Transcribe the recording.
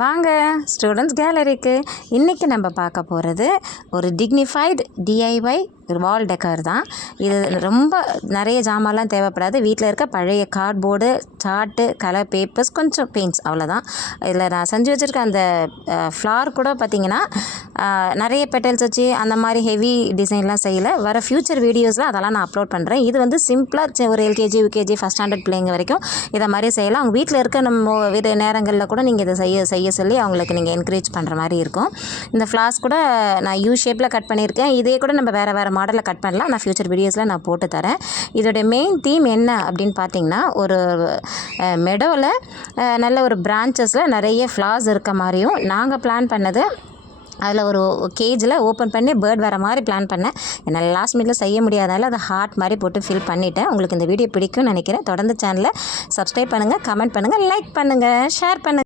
வாங்க ஸ்டூடெண்ட்ஸ் கேலரிக்கு. இன்றைக்கி நம்ம பார்க்க போகிறது ஒரு டிக்னிஃபைடு டிஐஒய் வால் டெக்கர் தான். இது ரொம்ப நிறைய ஜாமான்லாம் தேவைப்படாது. வீட்டில் இருக்க பழைய கார்ட்போர்டு, சார்ட்டு, கலர் பேப்பர்ஸ், கொஞ்சம் பெயிண்ட்ஸ், அவ்வளோதான். இதில் நான் செஞ்சு வச்சுருக்க அந்த ஃப்ளார் கூட பார்த்திங்கன்னா நிறைய பெட்டல்ஸ் வச்சு அந்த மாதிரி ஹெவி டிசைன்லாம் செய்யலை. வர ஃப்யூச்சர் வீடியோஸில் அதெல்லாம் நான் அப்லோட் பண்ணுறேன். இது வந்து சிம்பிளாக ஒரு எல்கேஜி யூகேஜி ஃபஸ்ட் ஸ்டாண்டர்ட் பிள்ளைங்க வரைக்கும் இதை மாதிரி செய்யலாம். அவங்க வீட்டில் இருக்க நம்ம வேறு நேரங்களில் கூட நீங்கள் இதை செய்ய சொல்லி அவங்களுக்கு நீங்கள் என்கரேஜ் பண்ணுற மாதிரி இருக்கும். இந்த ஃப்ளார்ஸ் கூட நான் யூ ஷேப்பில் கட் பண்ணியிருக்கேன். இதே கூட நம்ம வேறு மாடலில் கட் பண்ணலாம். நான் ஃப்யூச்சர் வீடியோஸில் நான் போட்டு தரேன். இதோடைய மெயின் தீம் என்ன அப்படின்னு பார்த்தீங்கன்னா, ஒரு மெடோவில் நல்ல ஒரு பிரான்ச்சஸில் நிறைய ஃப்ளார்ஸ் இருக்க மாதிரியும் நாங்கள் பிளான் பண்ணது. அதில் ஒரு கேஜில் ஓப்பன் பண்ணி பேர்ட் வர மாதிரி பிளான் பண்ணேன். என்னால் லாஸ்ட் மினிட்ல செய்ய முடியாதனால அதை ஹார்ட் மாதிரி போட்டு ஃபில் பண்ணிவிட்டேன். உங்களுக்கு இந்த வீடியோ பிடிக்கும்னு நினைக்கிறேன். தொடர்ந்து சேனலை சப்ஸ்கிரைப் பண்ணுங்கள், கமெண்ட் பண்ணுங்கள், லைக் பண்ணுங்கள், ஷேர் பண்ணுங்கள்.